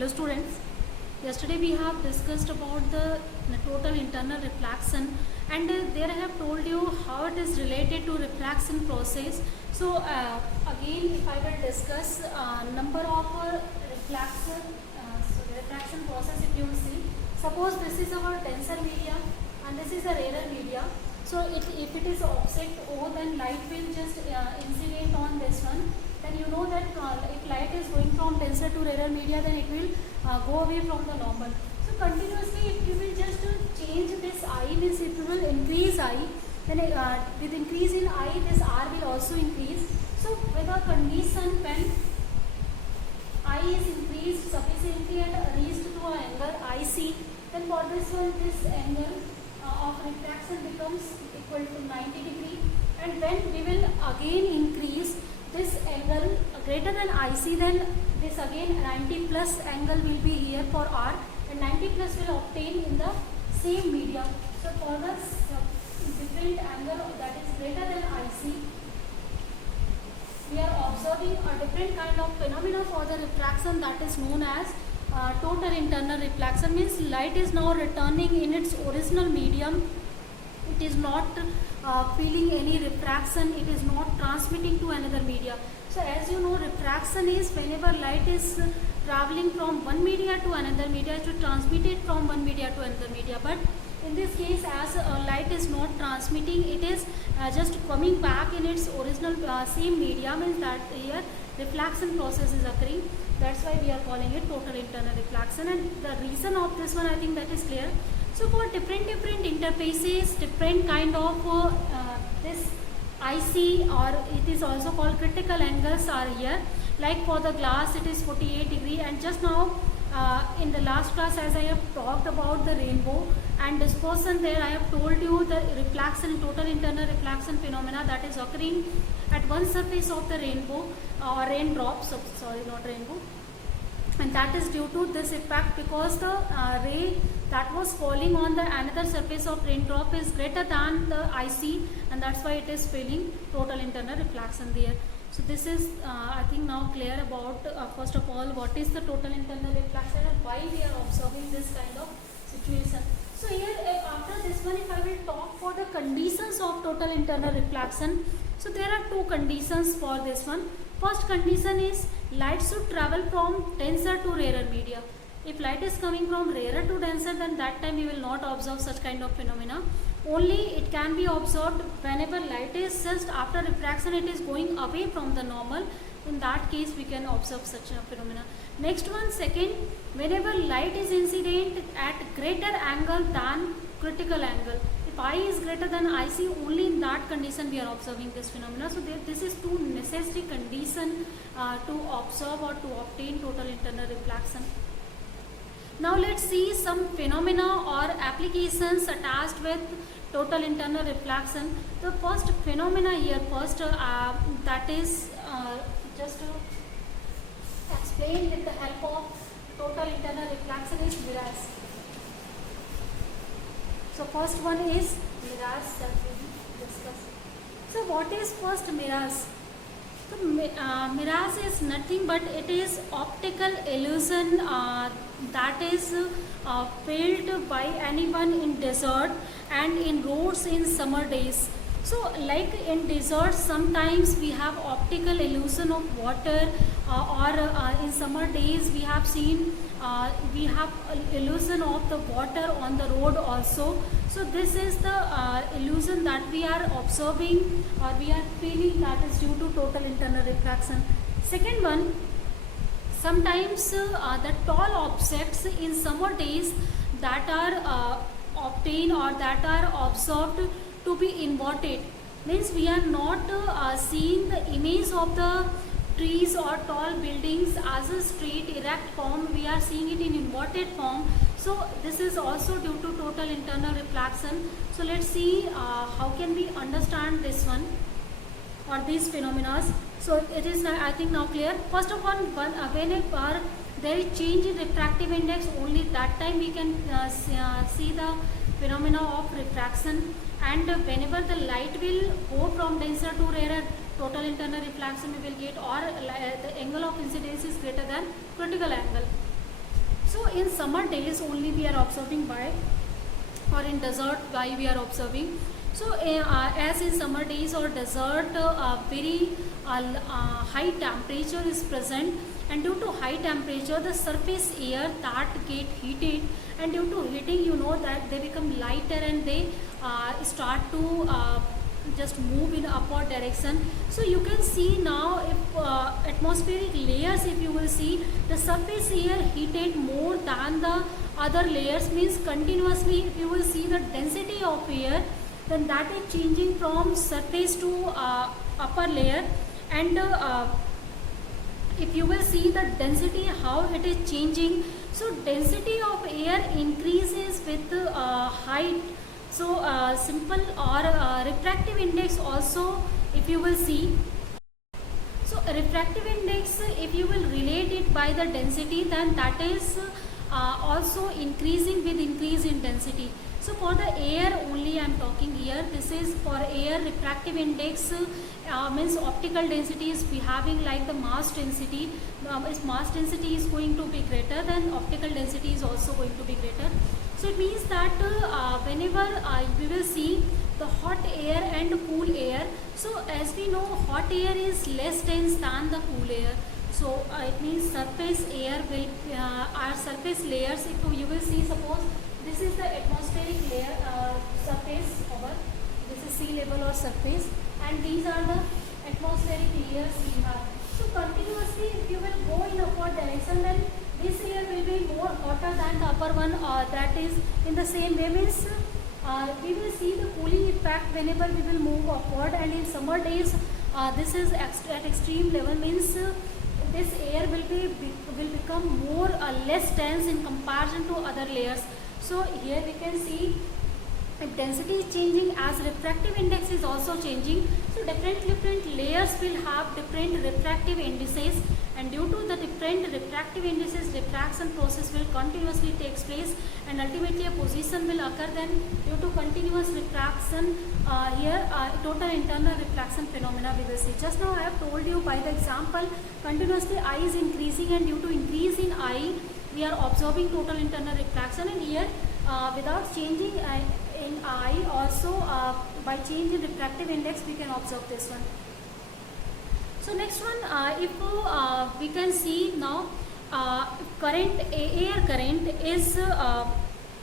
Hello students, yesterday we have discussed about the total internal reflection, and there I have told you how it is related to reflection process. So again if I will discuss number of refraction process. If you will see, suppose this is our denser media and this is a rarer media. So if it is offset O, then light will just incident on this one. Then you know that if light is going from denser to rarer media, then it will go away from the normal. So continuously if you will just change this I, means if you will increase I, then with increase in I, this R will also increase. So with a condition when I is increased sufficiently and reached to an angle IC, then for this one this angle of refraction becomes equal to 90 degree, and when we will again increase this angle greater than IC, then this again 90 plus angle will be here for R, and 90 plus will obtain in the same medium. So for the different angle that is greater than IC, we are observing a different kind of phenomena for the refraction that is known as total internal reflection. Means light is now returning in its original medium. It is not feeling any refraction, it is not transmitting to another media. So as you know, refraction is whenever light is traveling from one media to another media, to transmit it from one media to another media. But in this case, as light is not transmitting, it is just coming back in its original same media, means that here reflection process is occurring. That's why we are calling it total internal reflection, and the reason of this one, I think that is clear. So for different interfaces, different kind of this IC, or it is also called critical angles, are here. Like for the glass it is 48 degree, and just now in the last class as I have talked about the rainbow and dispersion, there I have told you the reflection, total internal reflection phenomena that is occurring at one surface of the rainbow or raindrops, sorry not rainbow, and that is due to this effect because the ray that was falling on the another surface of raindrop is greater than the IC, and that's why it is feeling total internal reflection there. So this is I think now clear about first of all what is the total internal reflection and why we are observing this kind of situation. So here after this one, if I will talk for the conditions of total internal reflection, so there are two conditions for this one. First condition is light should travel from denser to rarer media. If light is coming from rarer to denser, then that time we will not observe such kind of phenomena. Only it can be observed whenever light is just after refraction it is going away from the normal. In that case we can observe such a phenomena. Next one, second, whenever light is incident at greater angle than critical angle. If I is greater than IC, only in that condition we are observing this phenomena. So this is two necessary condition to observe or to obtain total internal reflection. Now let's see some phenomena or applications attached with total internal reflection. The first phenomena here, first that is just to explain with the help of total internal reflection is mirage. So first one is mirage that we will discuss. So what is first mirage? So mirage is nothing but it is optical illusion that is felt by anyone in desert and in roads in summer days. So like in desert sometimes we have optical illusion of water, or in summer days we have seen we have illusion of the water on the road also. So this is the illusion that we are observing or we are feeling, that is due to total internal reflection. Second one, sometimes the tall objects in summer days that are obtained or that are observed to be inverted, means we are not seeing the image of the trees or tall buildings as a straight erect form, we are seeing it in inverted form. So this is also due to total internal reflection. So let's see how can we understand this one or these phenomena. So it is I think now clear. First of all, whenever there is change in refractive index, only that time we can see the phenomena of refraction, and whenever the light will go from denser to rarer, total internal reflection we will get, or the angle of incidence is greater than critical angle. in summer days only we are observing why, or in desert why we are observing. So as in summer days or desert, very high temperature is present, and due to high temperature the surface air that get heated, and due to heating you know that they become lighter and they start to just move in upward direction. So you can see now, if atmospheric layers, if you will see, the surface air heated more than the other layers, means continuously if you will see the density of air, then that is changing from surface to upper layer. And if you will see the density how it is changing, so density of air increases with height. So simple or refractive index also, if you will see, so refractive index, if you will relate it by the density, then that is also increasing with increase in density. So for the air only I am talking here, this is for air refractive index, means optical density is having like the mass density. Its mass density is going to be greater, then optical density is also going to be greater. So it means that whenever we will see the hot air and cool air, so as we know hot air is less dense than the cool air. So it means surface air will, our surface layers, if you will see, suppose this is the atmospheric layer, surface over, this is sea level or surface, and these are the atmospheric layers we have. So continuously if you will go in upward direction, then this layer will be more hotter than the upper one, that is in the same way, means we will see the cooling effect whenever we will move upward. And in summer days this is at extreme level, means this air will become more less dense in comparison to other layers. So here we can see if density is changing, as refractive index is also changing, so different layers will have different refractive indices, and due to the different refractive indices, diffraction process will continuously takes place, and ultimately a position will occur. Then due to continuous refraction, here total internal reflection phenomena we will see. Just now I have told you by the example, continuously I is increasing, and due to increase in I we are observing total internal reflection, and here without changing in I also, by change in refractive index we can observe this one. So next one, if we can see now, current, air current is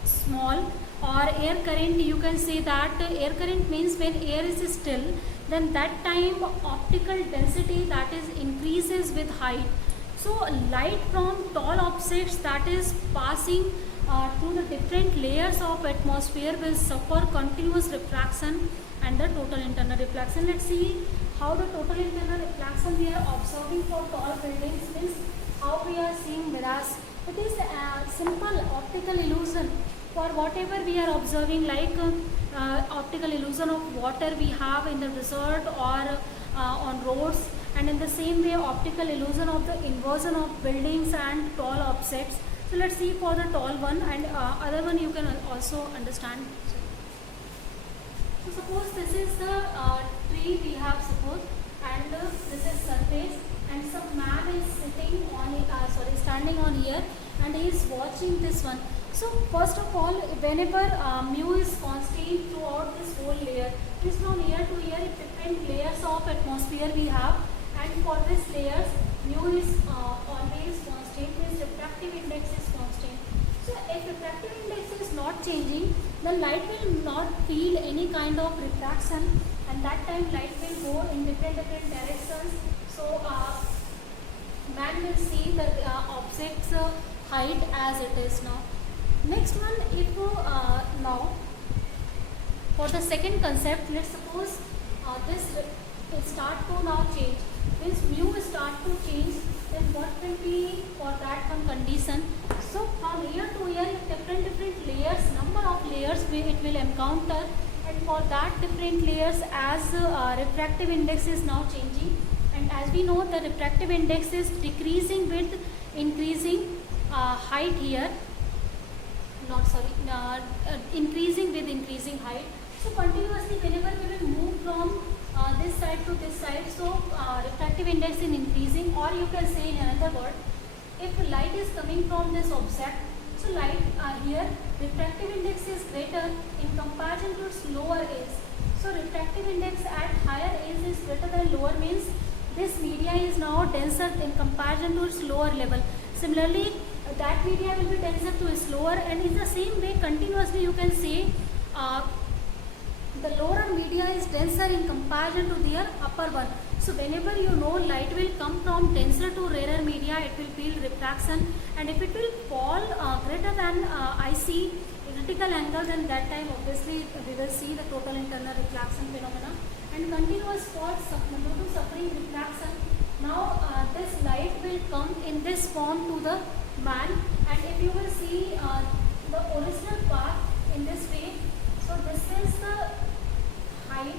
small, or air current, you can say that air current means when air is still, then that time optical density, that is increases with height. So light from tall objects that is passing through the different layers of atmosphere will suffer continuous refraction and the total internal reflection. Let's see how the total internal reflection we are observing for tall buildings, means how we are seeing mirage. It is a simple optical illusion for whatever we are observing, like optical illusion of water we have in the desert or on roads, and in the same way optical illusion of the inversion of buildings and tall objects. So let's see for the tall one, and other one you can also understand. So suppose this is the tree we have, suppose, and this is surface, and some man is sitting on it, standing on here, and he is watching this one. So first of all, whenever mu is constant throughout this whole layer, it is from here to here, different layers of atmosphere we have, and for this layers mu is always constant, means refractive index is constant. So if refractive index is not changing, the light will not feel any kind of refraction, and that time light will go in different directions. So man will see the object's height as it is now. Next one, if now for the second concept, let's suppose this will start to now change, means mu will start to change, then what will be for that one condition? So from here to here, different layers, number of layers it will encounter, and for that different layers, as refractive index is now changing, and as we know the refractive index is decreasing with increasing height here, increasing with increasing height. So continuously whenever we will move from this side to this side, so refractive index is increasing, or you can say in another word, if light is coming from this object, So light here, refractive index is greater in comparison to its lower age. So refractive index at higher age is greater than lower means this media is now denser in comparison to its lower level. Similarly, that media will be denser to its lower, and in the same way continuously you can say the lower media is denser in comparison to their upper one. So whenever you know light will come from denser to rarer media, it will feel refraction, and if it will fall greater than IC critical angle, then that time obviously we will see the total internal refraction phenomena. And continuous fault due to suffering refraction, now this light will come in this form to the man, and if you will see the original path in this way, so this is the height.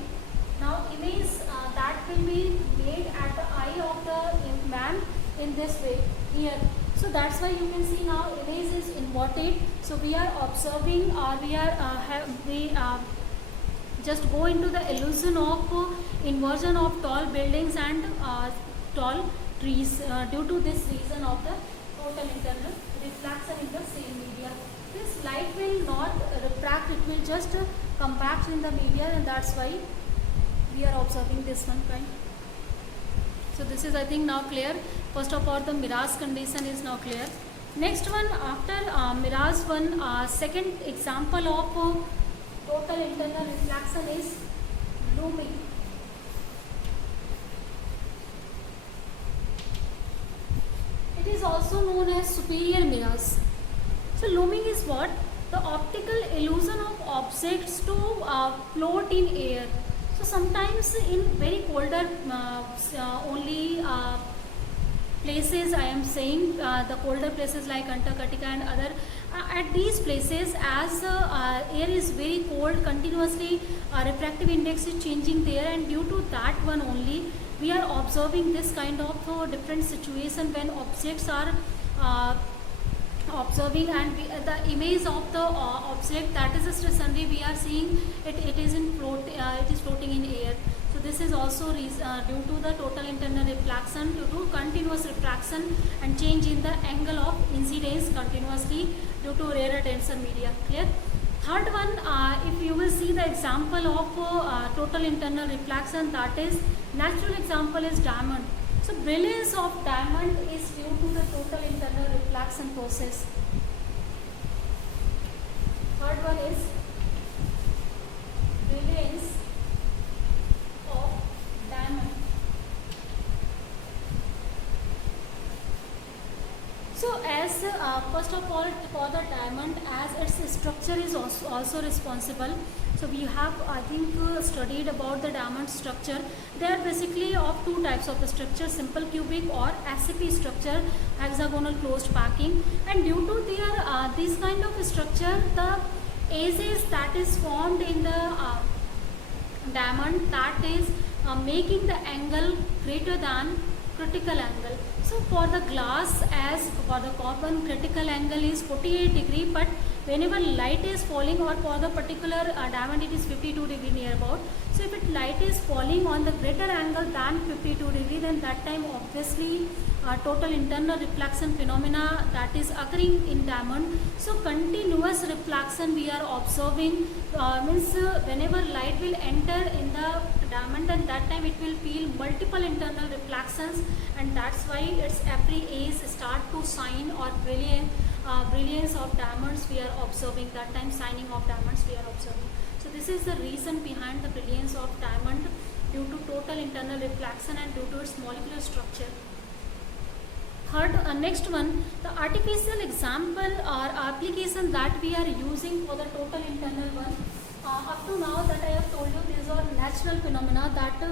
Now image that will be made at the eye of the man in this way here. So that's why you can see now image is inverted. So we are observing, or we just go into the illusion of inversion of tall buildings and tall trees due to this reason of the total internal refraction in the same media. This light will not refract, it will just come back in the media, and that's why we are observing this one kind. So this is, I think, now clear. First of all, the mirage condition is now clear. Next one, after mirage one, second example of total internal refraction is looming. It is also known as superior mirage. So looming is what? The optical illusion of objects to float in air. So sometimes in very colder only places, I am saying the colder places like Antarctica and other, at these places, as air is very cold, continuously refractive index is changing there, and due to that one only we are observing this kind of different situation when objects are observing, and the image of the object that is stationary, we are seeing it is floating in air. So this is also due to the total internal reflection due to continuous refraction and change in the angle of incidence continuously due to rarer denser media. Clear? Third one, if you will see the example of total internal reflection, that is natural example is diamond. So brilliance of diamond is due to the total internal reflection process. Third one is brilliance of diamond. So as first of all, for the diamond, as its structure is also responsible. So we have, I think, studied about the diamond structure. They are basically of two types of the structure: simple cubic or SCP structure, hexagonal closed packing. And due to their this kind of structure, the edges that is formed in the diamond, that is making the angle greater than critical angle. So for the glass, as for the carbon, critical angle is 48 degree, but whenever light is falling, or for the particular diamond it is 52 degree near about. So if light is falling on the greater angle than 52 degree, then that time obviously total internal reflection phenomena that is occurring in diamond. So continuous reflection we are observing, means whenever light will enter in the diamond, then that time it will feel multiple internal reflections, and that's why its every edge start to shine or brilliance of diamonds we are observing, that time shining of diamonds we are observing. So this is the reason behind the brilliance of diamond, due to total internal reflection and due to its molecular structure. Third, next one, the artificial example or application that we are using for the total internal one. Up to now that I have told you, these are natural phenomena that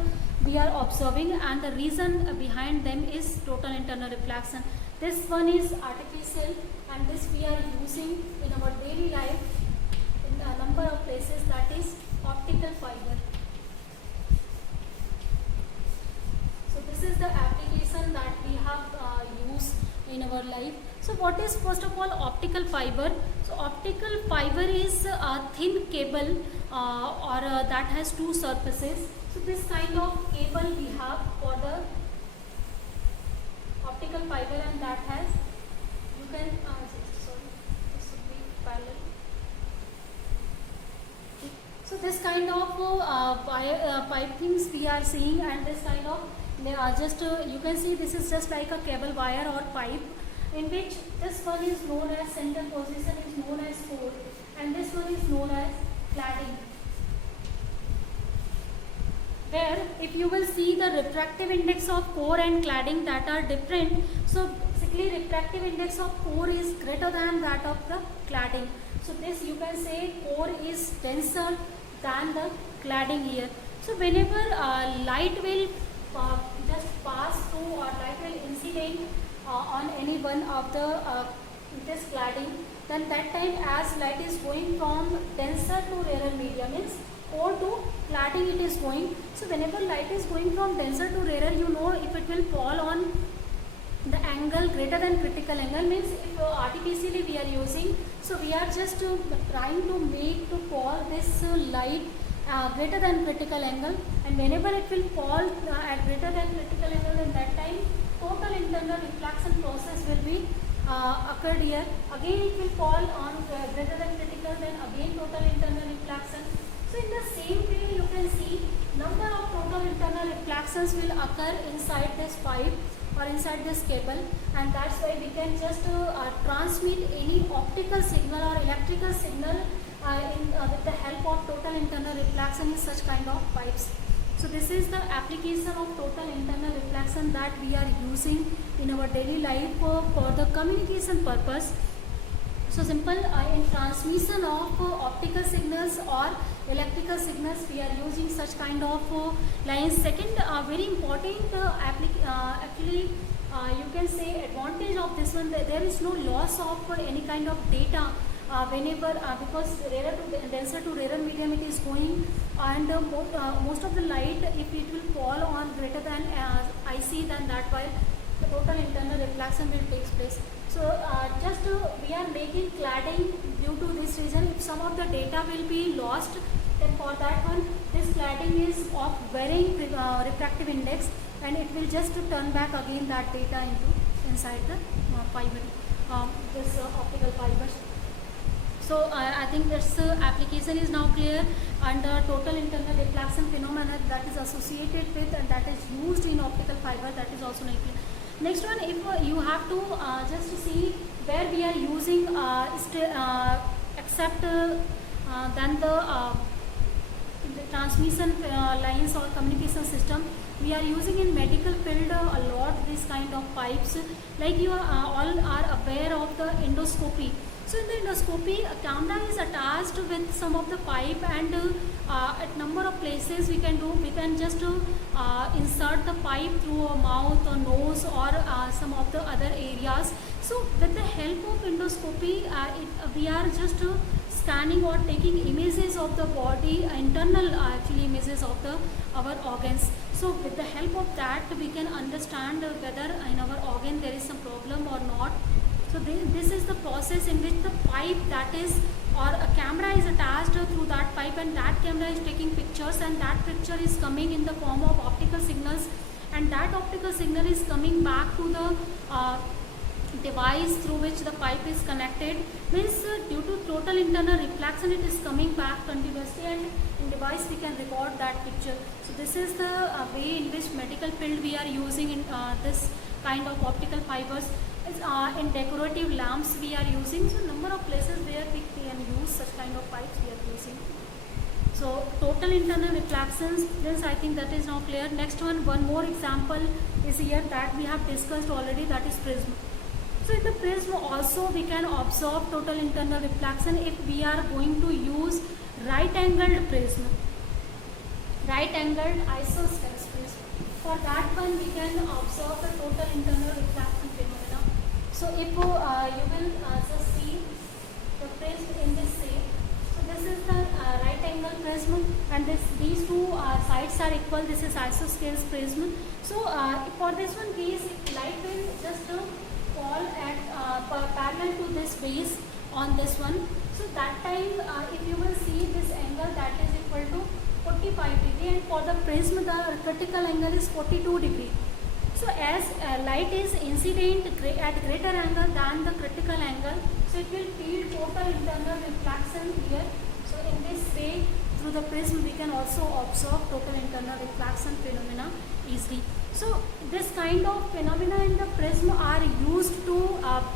we are observing, and the reason behind them is total internal reflection. This one is artificial, and this we are using in our daily life in a number of places, that is optical fiber. So this is the application that we have used in our life. So what is first of all optical fiber? So optical fiber is a thin cable that has two surfaces. So this kind of cable we have for the optical fiber, and that has, you can So this kind of pipings we are seeing, and this kind of you can see this is just like a cable wire or pipe, in which this one is known as center position is known as core, and this one is known as cladding. Where if you will see the refractive index of core and cladding that are different, so basically refractive index of core is greater than that of the cladding. So this you can say core is denser than the cladding here. So whenever light will just pass through, or light will incident on any one of the this cladding, then that time as light is going from denser to rarer media, means core to cladding it is going. So whenever light is going from denser to rarer, you know if it will fall on the angle greater than critical angle, means if artificially we are using, so we are just trying to make to fall this light greater than critical angle, and whenever it will fall at greater than critical angle, in that time total internal reflection process will be occurred here. Again it will fall on greater than critical, then again total internal reflection. So in the same way you can see number of total internal reflections will occur inside this pipe or inside this cable, and that's why we can just transmit any optical signal or electrical signal with the help of total internal reflection in such kind of pipes. So this is the application of total internal reflection that we are using in our daily life for the communication purpose. So simple, in transmission of optical signals or electrical signals, we are using such kind of lines. Second, very important actually you can say advantage of this one, that there is no loss of any kind of data whenever because rarer to denser to rarer medium it is going, and most of the light, if it will fall on greater than IC, then that while the total internal reflection will take place. So just we are making cladding due to this reason. If some of the data will be lost, then for that one this cladding is of varying refractive index, and it will just turn back again that data into inside the fiber, this optical fibers. So I think this application is now clear, and the total internal reflection phenomena that is associated with and that is used in optical fiber, that is also now clear. Next one, if you have to just see where we are using except than the transmission lines or communication system, we are using in medical field a lot this kind of pipes. Like you all are aware of the endoscopy. So in the endoscopy, a camera is attached with some of the pipe, and at number of places we can just insert the pipe through a mouth or nose or some of the other areas. So with the help of endoscopy, we are just scanning or taking images of the body, internal actually images of our organs. So with the help of that, we can understand whether in our organ there is some problem or not. So this is the process in which the pipe, that is, or a camera is attached through that pipe, and that camera is taking pictures, and that picture is coming in the form of optical signals, and that optical signal is coming back to the device through which the pipe is connected. Means due to total internal reflection it is coming back continuously, and in device we can record that picture. So this is the way in which medical field we are using in this kind of optical fibers. In decorative lamps we are using, so number of places where we can use such kind of pipes we are using. So total internal reflections, this I think that is now clear. Next one more example is here that we have discussed already, that is prism. So in the prism also we can observe total internal reflection if we are going to use right angled prism, right angled isosceles prism. For that one we can observe the total internal reflection phenomena. So if you will just see the prism in this shape, so this is the right angle prism, and these two sides are equal. This is isosceles prism. So for this one case, if light will just fall at parallel to this base on this one, so that time if you will see this angle, that is equal to 45 degree, and for the prism the critical angle is 42 degree. So as light is incident at greater angle than the critical angle, so it will feed total internal reflection here. So in this way, through the prism, we can also observe total internal reflection phenomena easily. So this kind of phenomena in the prism are used to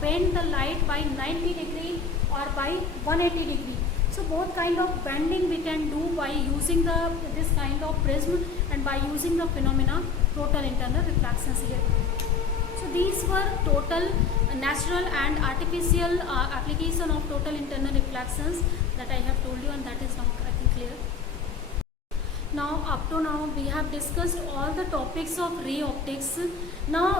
bend the light by 90 degree or by 180 degree. So both kind of bending we can do by using this kind of prism and by using the phenomena total internal reflections here. So these were total natural and artificial application of total internal reflections that I have told you, and that is now I think clear. Now up to now we have discussed all the topics of ray optics. Now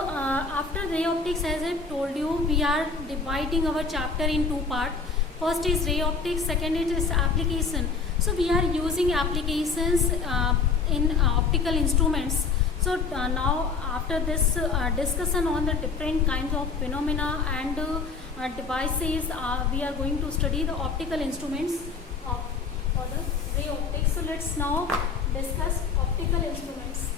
after ray optics, as I told you, we are dividing our chapter in two parts. First is ray optics, second is application. So we are using applications in optical instruments. So now after this discussion on the different kinds of phenomena and devices, we are going to study the optical instruments for the ray optics. So let's now discuss optical instruments.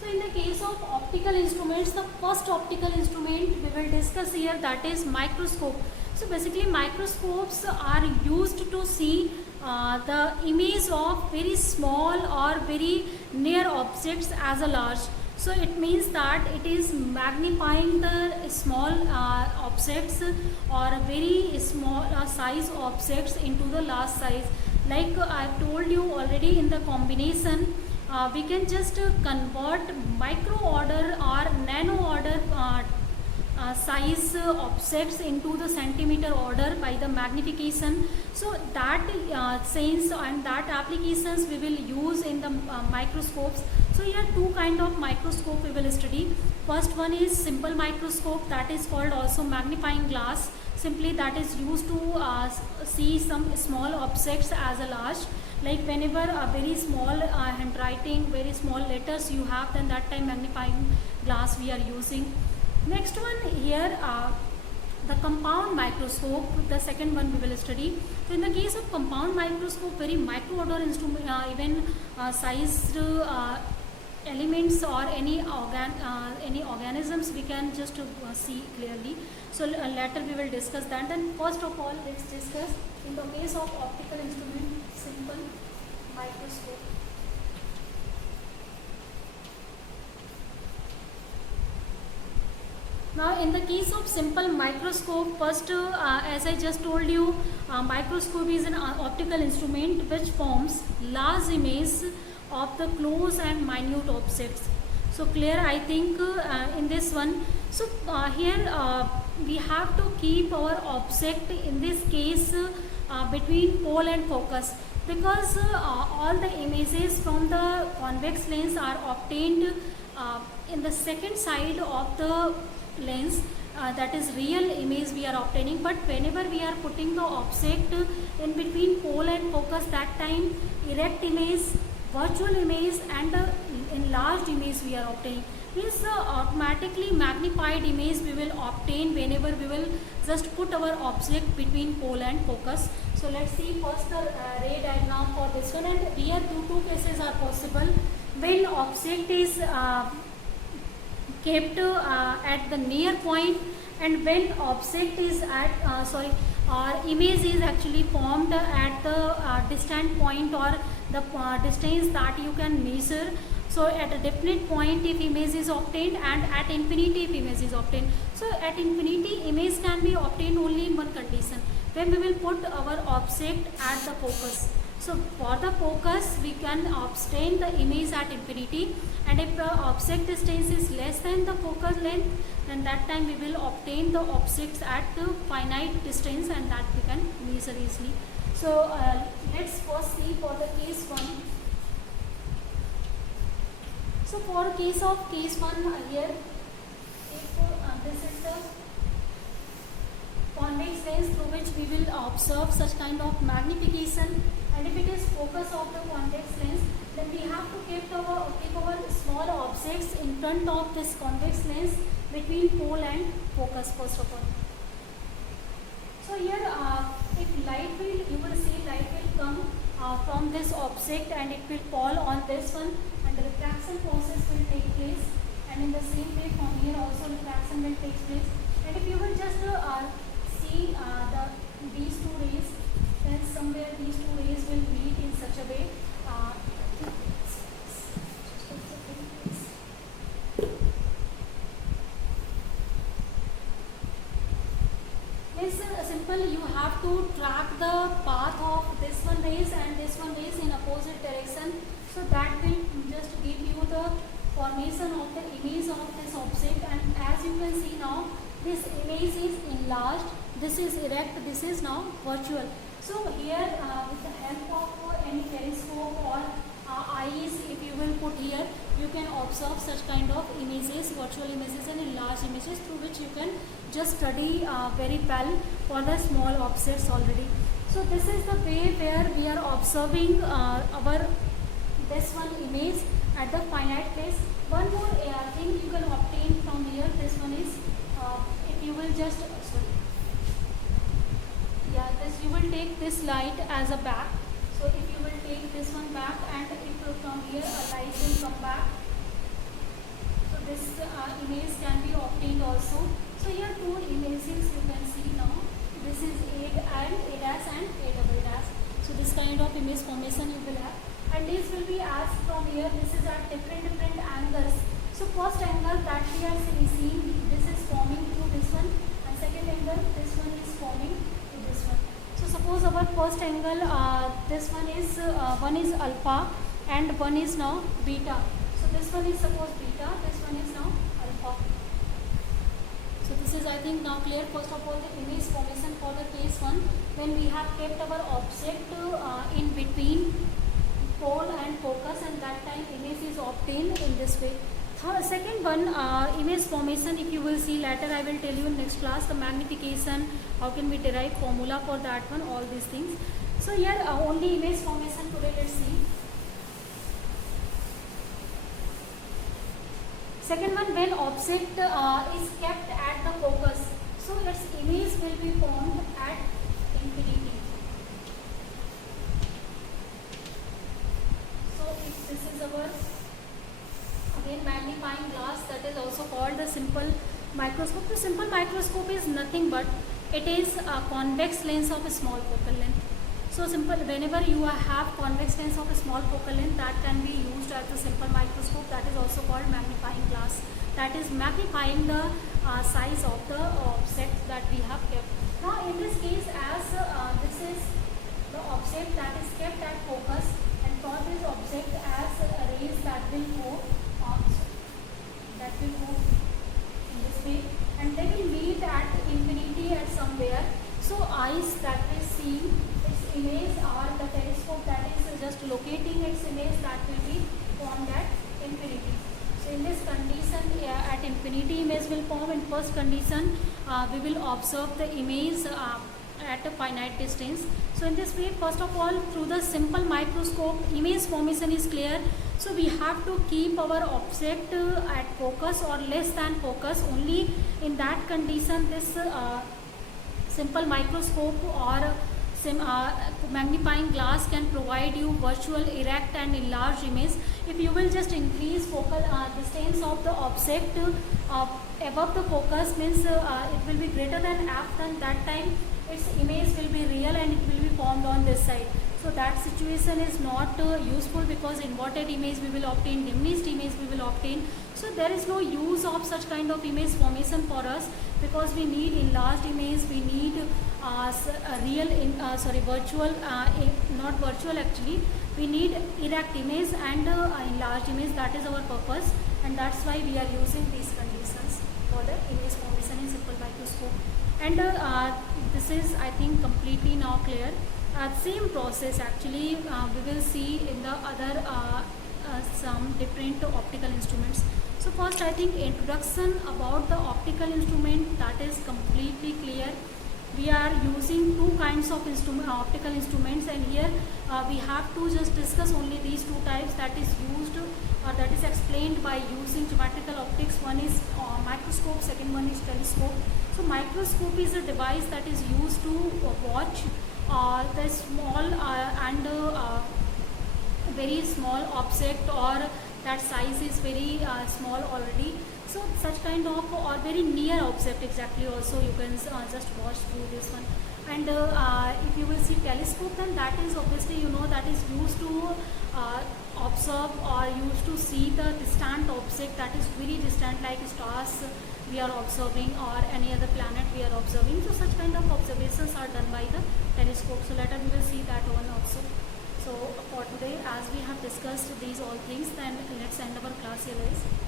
So in the case of optical instruments, the first optical instrument we will discuss here, that is microscope. So basically microscopes are used to see the image of very small or very near objects as a large. So it means that it is magnifying the small objects or very small size objects into the large size. Like I told you already, in the combination we can just convert micro order or nano order size objects into the centimeter order by the magnification. So that sense and that applications we will use in the microscopes. So here two kind of microscope we will study. First one is simple microscope, that is called also magnifying glass. Simply that is used to see some small objects as a large. Like whenever a very small handwriting, very small letters you have, then that time magnifying glass we are using. Next one here, the compound microscope, the second one we will study. So in the case of compound microscope, very micro order instrument, even sized elements or any organisms we can just see clearly. So later we will discuss that. Then first of all, let's discuss in the case of optical instrument, simple microscope. Now in the case of simple microscope, first as I just told you, microscope is an optical instrument which forms large image of the close and minute objects. So clear, I think, in this one. So here we have to keep our object, in this case between pole and focus, because all the images from the convex lens are obtained in the second side of the lens, that is real image we are obtaining. But whenever we are putting the object in between pole and focus, that time erect image, virtual image and enlarged image we are obtaining. Means automatically magnified image we will obtain whenever we will just put our object between pole and focus. So let's see first the ray diagram for this one. And here two cases are possible. When object is kept at the near point, and when object is at image is actually formed at the distant point, or the distance that you can measure. So at a definite point if image is obtained, and at infinity if image is obtained. So at infinity image can be obtained only in one condition, when we will put our object at the focus. So for the focus we can obtain the image at infinity, and if the object distance is less than the focal length, then that time we will obtain the objects at the finite distance, and that we can measure easily. So let's first see for the case 1. So for case 1 here, if this is the convex lens through which we will observe such kind of magnification, and if it is focus of the convex lens, then we have to keep our small objects in front of this convex lens between pole and focus first of all. So here if light will, you will see light will come from this object and it will fall on this one, and the refraction process will take place, and in the same way from here also refraction will take place. And if you will just have to track the path of this one rays and this one rays in opposite direction. So that will just give you the formation of the image of this object, and as you can see now, this image is enlarged, this is erect, this is now virtual. So here with the help of any periscope or eyes, if you will put here, you can observe such kind of images, virtual images and enlarged images, through which you can just study very well for the small objects already. So this is the way where we are observing our this one image at the finite place. One more thing you can obtain from here, this one is if you will just you will take this light as a back. So if you will take this one back, and if from here a light will come back, so this image can be obtained also. So here two images you can see now. This is A and A dash and A double dash. So this kind of image formation you will have, and this will be as from here. This is at different angles. So first angle that we are seeing, this is forming through this one, and second angle, this one is forming to this one. So suppose our first angle, this one is alpha and one is now beta. So this one is suppose beta, this one is now alpha. So this is, I think, now clear. First of all, the image formation for the case 1, when we have kept our object in between pole and focus, and that time image is obtained in this way. Second one, image formation, if you will see later, I will tell you in next class, the magnification, how can we derive formula for that one, all these things. So here only image formation today, let's see. Second one, when object is kept at the focus, so its image will be formed at infinity. So if this is our again magnifying glass, that is also called the simple microscope. The simple microscope is nothing but it is a convex lens of a small focal length. So simple, whenever you have convex lens of a small focal length, that can be used as a simple microscope. That is also called magnifying glass. That is magnifying the size of the object that we have kept. Now in this case, as this is the object that is kept at focus, and for this object as rays that will go in this way, and they will meet at infinity at somewhere. So eyes that is seeing its image, or the periscope that is just locating its image, that will be formed at infinity. So in this condition, at infinity image will form. In first condition, we will observe the image at a finite distance. So in this way, first of all, through the simple microscope, image formation is clear. So we have to keep our object at focus or less than focus. Only in that condition, this simple microscope or magnifying glass can provide you virtual, erect and enlarged image. If you will just increase focal distance of the object above the focus, means it will be greater than f, then that time its image will be real and it will be formed on this side. So that situation is not useful, because inverted image we will obtain, diminished image we will obtain. So there is no use of such kind of image formation for us, because we need enlarged image, we need virtual, not virtual actually, we need erect image and enlarged image. That is our purpose, and that's why we are using these conditions for the image formation in simple microscope. And this is, I think, completely now clear. Same process actually we will see in the other some different optical instruments. So first, I think introduction about the optical instrument, that is completely clear. We are using two kinds of optical instruments, and here we have to just discuss only these two types, that is used or that is explained by using geometrical optics. One is microscope, second one is telescope. So microscope is a device that is used to watch the small and very small object, or that size is very small already. So such kind of, or very near object exactly also you can just watch through this one. And if you will see telescope, then that is obviously, you know, that is used to observe or used to see the distant object that is very distant, like stars we are observing or any other planet we are observing. So such kind of observations are done by the telescope. So later we will see that one also. So for today, as we have discussed these all things, then let's end our class here, guys.